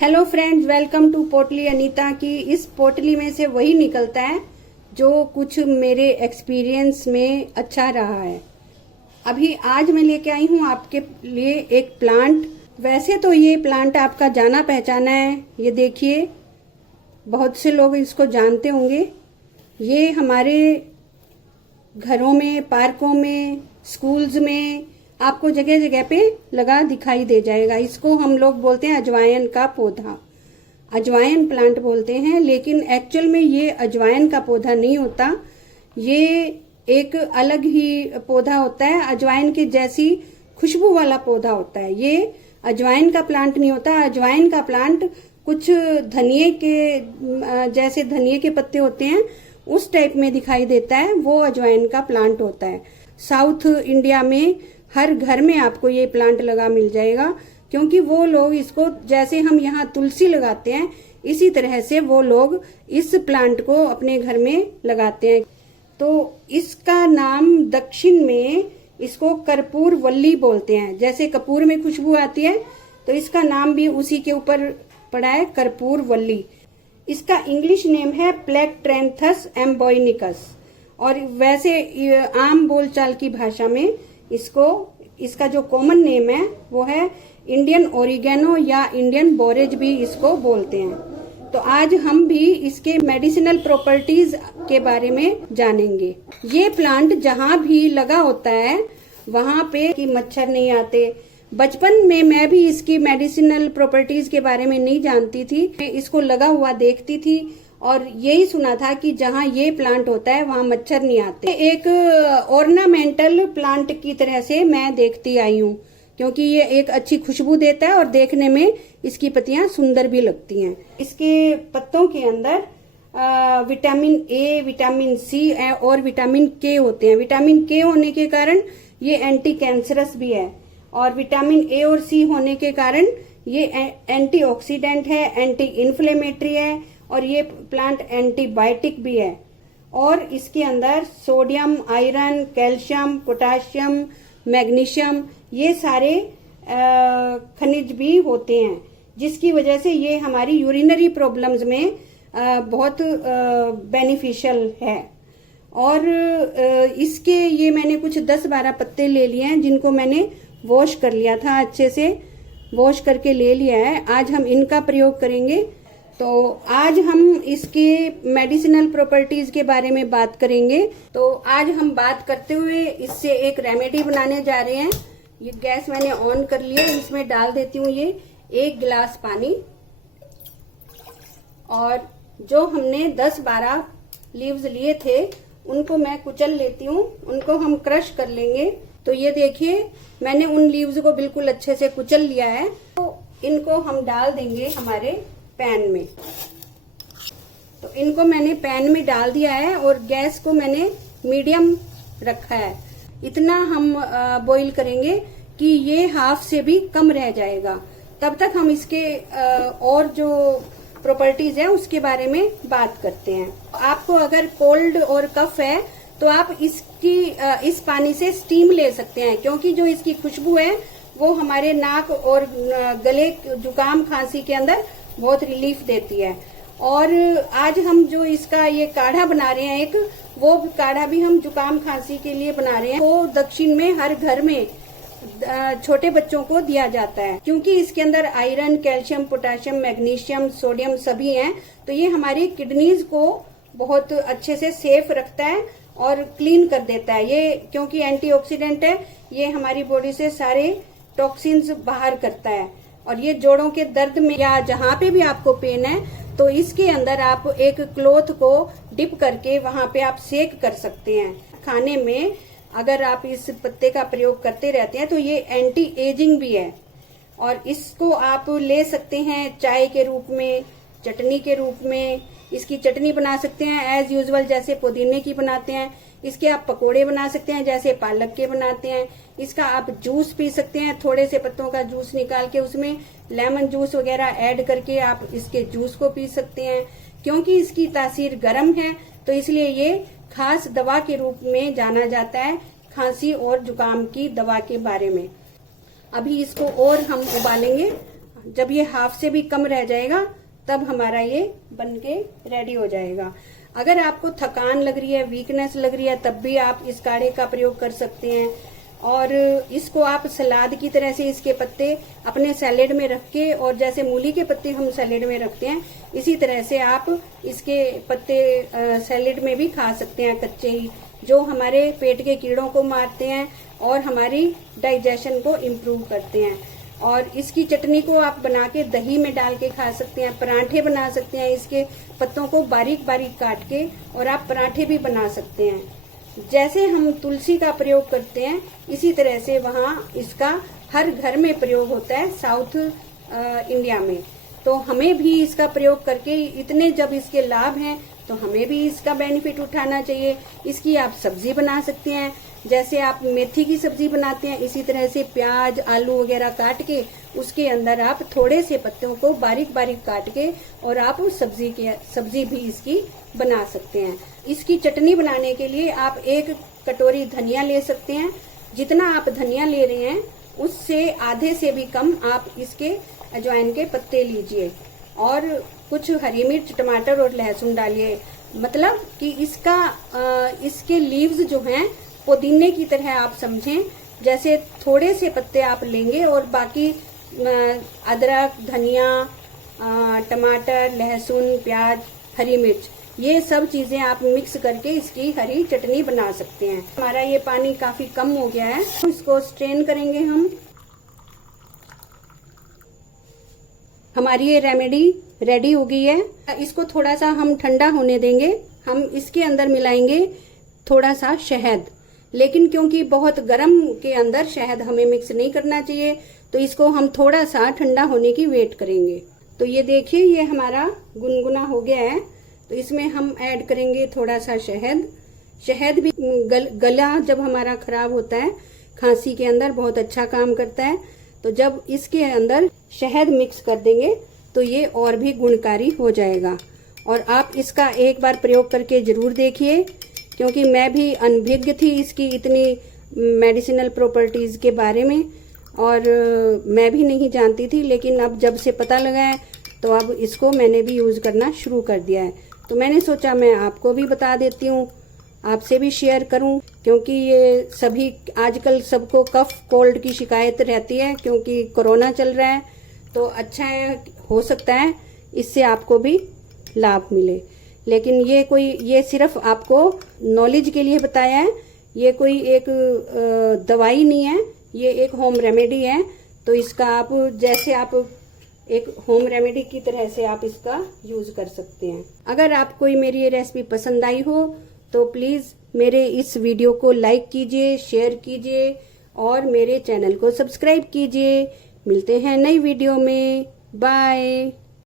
Hello friends, welcome to पोटली अनीता की। इस पोटली में से वही निकलता है जो कुछ मेरे एक्सपीरियंस में अच्छा रहा है। अभी आज मैं लेके आई हूँ आपके लिए एक प्लांट। वैसे तो ये प्लांट आपका जाना पहचाना है, ये देखिए बहुत से लोग इसको जानते होंगे। ये हमारे घरों में, पार्कों में, स्कूल्स में आपको जगह जगह पे लगा दिखाई दे जाएगा। इसको हम लोग बोलते हैं अजवाइन का पौधा, अजवाइन प्लांट बोलते हैं। लेकिन एक्चुअल में ये अजवाइन का पौधा नहीं होता, ये एक अलग ही पौधा होता है। अजवाइन के जैसी खुशबू वाला पौधा होता है। ये अजवाइन का प्लांट नहीं होता। अजवाइन का प्लांट कुछ धनिए के जैसे धनिए के पत्ते होते हैं उस टाइप में दिखाई देता है, वो अजवाइन का प्लांट होता है। साउथ इंडिया में हर घर में आपको ये प्लांट लगा मिल जाएगा, क्योंकि वो लोग इसको जैसे हम यहाँ तुलसी लगाते हैं इसी तरह से वो लोग इस प्लांट को अपने घर में लगाते हैं। तो इसका नाम दक्षिण में इसको कर्पूर वल्ली बोलते हैं। जैसे कपूर में खुशबू आती है तो इसका नाम भी उसी के ऊपर पड़ा है, कर्पूर वल्ली। इसका इंग्लिश नेम है प्लेक्ट्रैंथस एम्बोइनिकस, और वैसे आम बोलचाल की भाषा में इसका जो कॉमन नेम है वो है इंडियन ओरिगेनो या इंडियन बोरेज भी इसको बोलते हैं। तो आज हम भी इसके मेडिसिनल प्रॉपर्टीज के बारे में जानेंगे। ये प्लांट जहाँ भी लगा होता है वहाँ पे कि मच्छर नहीं आते। बचपन में मैं भी इसकी मेडिसिनल प्रॉपर्टीज के बारे में नहीं जानती थी, मैं इसको लगा हुआ देखती थी और यही सुना था कि जहाँ ये प्लांट होता है वहाँ मच्छर नहीं आते। एक ऑर्नामेंटल प्लांट की तरह से मैं देखती आई हूँ, क्योंकि ये एक अच्छी खुशबू देता है और देखने में इसकी पत्तियां सुंदर भी लगती हैं। इसके पत्तों के अंदर विटामिन ए, विटामिन सी और विटामिन के होते हैं। विटामिन के होने के कारण ये एंटी कैंसरस भी है, और विटामिन ए और सी होने के कारण ये एंटीऑक्सीडेंट है, एंटी इन्फ्लेमेटरी है, और ये प्लांट एंटीबायोटिक भी है। और इसके अंदर sodium, iron, calcium, potassium, magnesium ये सारे खनिज भी होते हैं, जिसकी वजह से ये हमारी यूरिनरी प्रॉब्लम्स में बहुत बेनिफिशियल है। और इसके ये मैंने कुछ 10-12 पत्ते ले लिए हैं, जिनको मैंने वॉश कर लिया था, अच्छे से वॉश करके ले लिया है। आज हम इनका प्रयोग करेंगे। तो आज हम इसके मेडिसिनल प्रॉपर्टीज के बारे में बात करेंगे। तो आज हम बात करते हुए इससे एक रेमेडी बनाने जा रहे हैं। ये गैस मैंने ऑन कर लिया, इसमें डाल देती हूँ ये 1 गिलास पानी, और जो हमने 10-12 लीव्स लिए थे उनको मैं कुचल लेती हूँ, उनको हम क्रश कर लेंगे। तो ये देखिए मैंने उन लीव्स को बिल्कुल अच्छे से कुचल लिया है। तो इनको हम डाल देंगे हमारे पैन में। तो इनको मैंने पैन में डाल दिया है और गैस को मैंने मीडियम रखा है। इतना हम बॉईल करेंगे कि ये हाफ से भी कम रह जाएगा। तब तक हम इसके और जो प्रॉपर्टीज है उसके बारे में बात करते हैं। आपको अगर कोल्ड और कफ है तो आप इस पानी से स्टीम ले सकते हैं, क्योंकि जो इसकी खुशबू है वो हमारे नाक और गले, जुकाम, खांसी के अंदर बहुत रिलीफ देती है। और आज हम जो इसका ये काढ़ा बना रहे हैं एक, वो काढ़ा भी हम जुकाम खांसी के लिए बना रहे हैं। वो दक्षिण में हर घर में छोटे बच्चों को दिया जाता है, क्योंकि इसके अंदर iron, calcium, potassium, magnesium, sodium सभी हैं। तो ये हमारी किडनीज को बहुत अच्छे से सेफ रखता है और क्लीन कर देता है। ये क्योंकि एंटीऑक्सीडेंट है, ये हमारी बॉडी से सारे टॉक्सिन्स बाहर करता है। और ये जोड़ों के दर्द में या जहाँ पे भी आपको पेन है तो इसके अंदर आप एक क्लॉथ को डिप करके वहां पे आप सेक कर सकते हैं। खाने में अगर आप इस पत्ते का प्रयोग करते रहते हैं तो ये एंटी एजिंग भी है, और इसको आप ले सकते हैं चाय के रूप में, चटनी के रूप में। इसकी चटनी बना सकते हैं एज यूजुअल, जैसे पुदीने की बनाते हैं। इसके आप पकोड़े बना सकते हैं जैसे पालक के बनाते हैं। इसका आप जूस पी सकते हैं, थोड़े से पत्तों का जूस निकाल के उसमें लेमन जूस वगैरह ऐड करके आप इसके जूस को पी सकते हैं। क्योंकि इसकी तासीर गर्म है तो इसलिए ये खास दवा के रूप में जाना जाता है, खांसी और जुकाम की दवा के बारे में। अभी इसको और हम उबालेंगे। जब ये हाफ से भी कम रह जाएगा तब हमारा ये बन के रेडी हो जाएगा। अगर आपको थकान लग रही है, वीकनेस लग रही है, तब भी आप इस काढ़े का प्रयोग कर सकते हैं। और इसको आप सलाद की तरह से इसके पत्ते अपने सैलेड में रख के, और जैसे मूली के पत्ते हम सैलेड में रखते हैं, इसी तरह से आप इसके पत्ते सैलेड में भी खा सकते हैं कच्चे ही, जो हमारे पेट के कीड़ों को मारते हैं और हमारी डाइजेशन को इम्प्रूव करते हैं। और इसकी चटनी को आप बना के दही में डाल के खा सकते हैं, पराठे बना सकते हैं, इसके पत्तों को बारीक बारीक काट के, और आप पराठे भी बना सकते हैं। जैसे हम तुलसी का प्रयोग करते हैं, इसी तरह से वहाँ इसका हर घर में प्रयोग होता है साउथ इंडिया में। तो हमें भी इसका प्रयोग करके इतने जब इसके लाभ हैं, तो हमें भी इसका बेनिफिट उठाना चाहिए। इसकी आप सब्जी बना सकते हैं, जैसे आप मेथी की सब्जी बनाते हैं, इसी तरह से प्याज आलू वगैरह काट के उसके अंदर आप थोड़े से पत्तों को बारीक बारीक काट के, और आप सब्जी भी इसकी बना सकते हैं। इसकी चटनी बनाने के लिए आप 1 कटोरी धनिया ले सकते हैं। जितना आप धनिया ले रहे हैं उससे आधे से भी कम आप इसके अजवाइन के पत्ते लीजिए, और कुछ हरी मिर्च, टमाटर और लहसुन डालिए। मतलब कि इसके लीव्स जो हैं पुदीने की तरह आप समझें, जैसे थोड़े से पत्ते आप लेंगे और बाकी अदरक, धनिया, टमाटर, लहसुन, प्याज, हरी मिर्च, ये सब चीजें आप मिक्स करके इसकी हरी चटनी बना सकते हैं। हमारा ये पानी काफी कम हो गया है, तो इसको स्ट्रेन करेंगे हम। हमारी ये रेमेडी रेडी हो गई है। इसको थोड़ा सा हम ठंडा होने देंगे। हम इसके अंदर मिलाएंगे थोड़ा सा शहद, लेकिन क्योंकि बहुत गर्म के अंदर शहद हमें मिक्स नहीं करना चाहिए, तो इसको हम थोड़ा सा ठंडा होने की वेट करेंगे। तो ये देखिए, ये हमारा गुनगुना हो गया है। तो इसमें हम ऐड करेंगे थोड़ा सा शहद। शहद भी गला जब हमारा खराब होता है, खांसी के अंदर बहुत अच्छा काम करता है। तो जब इसके अंदर शहद मिक्स कर देंगे तो ये और भी गुणकारी हो जाएगा। और आप इसका एक बार प्रयोग करके जरूर देखिए, क्योंकि मैं भी अनभिज्ञ थी इसकी इतनी मेडिसिनल प्रॉपर्टीज के बारे में, और मैं भी नहीं जानती थी। लेकिन अब जब से पता लगा है, तो अब इसको मैंने भी यूज करना शुरू कर दिया है। तो मैंने सोचा मैं आपको भी बता देती हूँ, आपसे भी शेयर करूं, क्योंकि ये सभी आजकल सबको कफ कोल्ड की शिकायत रहती है, क्योंकि कोरोना चल रहा है। तो अच्छा है, हो सकता है इससे आपको भी लाभ मिले। लेकिन ये सिर्फ आपको नॉलेज के लिए बताया है, ये कोई एक दवाई नहीं है, ये एक होम रेमेडी है। तो इसका आप जैसे आप एक होम रेमेडी की तरह से आप इसका यूज कर सकते हैं। अगर आपको मेरी ये रेसिपी पसंद आई हो तो प्लीज मेरे इस वीडियो को लाइक कीजिए, शेयर कीजिए और मेरे चैनल को सब्सक्राइब कीजिए। मिलते हैं नई वीडियो में। बाय।